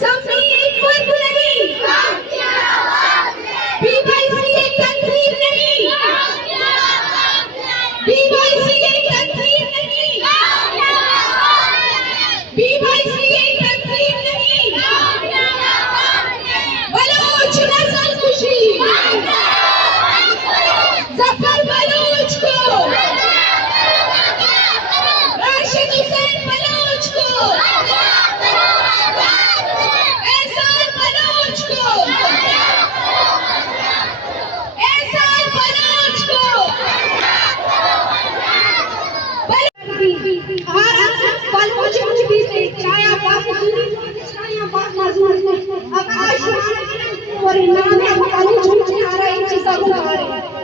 सबने एक स्वर बुलंदी बीवाईसी एक तकदीर नहीं बीवाईसी एक तकदीर नहीं बीवाईसी एक तकदीर नहीं बलोच नस्ल खुशी जफर बलोच को राशिद हुसैन बलोच को एहसान बलोच को एहसान बलोच को बलोच भी छाया आकाश और नाम बलोच आ रही चीज़